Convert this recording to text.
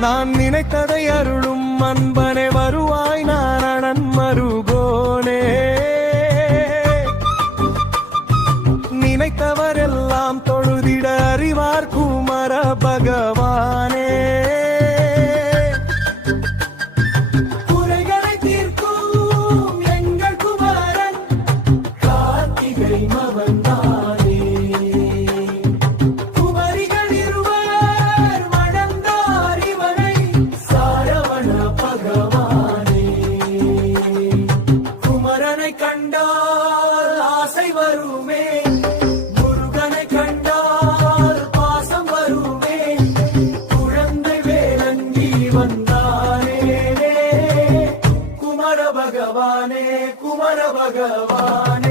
நான் நினைத்ததை அருளும் அன்பனே வருவாய் நாரணன் மருகோனே நினைத்தவரெல்லாம் தொழுதிட அறிவார் குமர பகவானே குறைகளை தீர்க்கும் எங்கள் குமரன் கார்த்திகை மவன்தானே குமரிகள் இருவர் மணந்தார் இவனை சாரவண பகவானே குமரனை கண்டால் ஆசை வருமே குமர பகவானே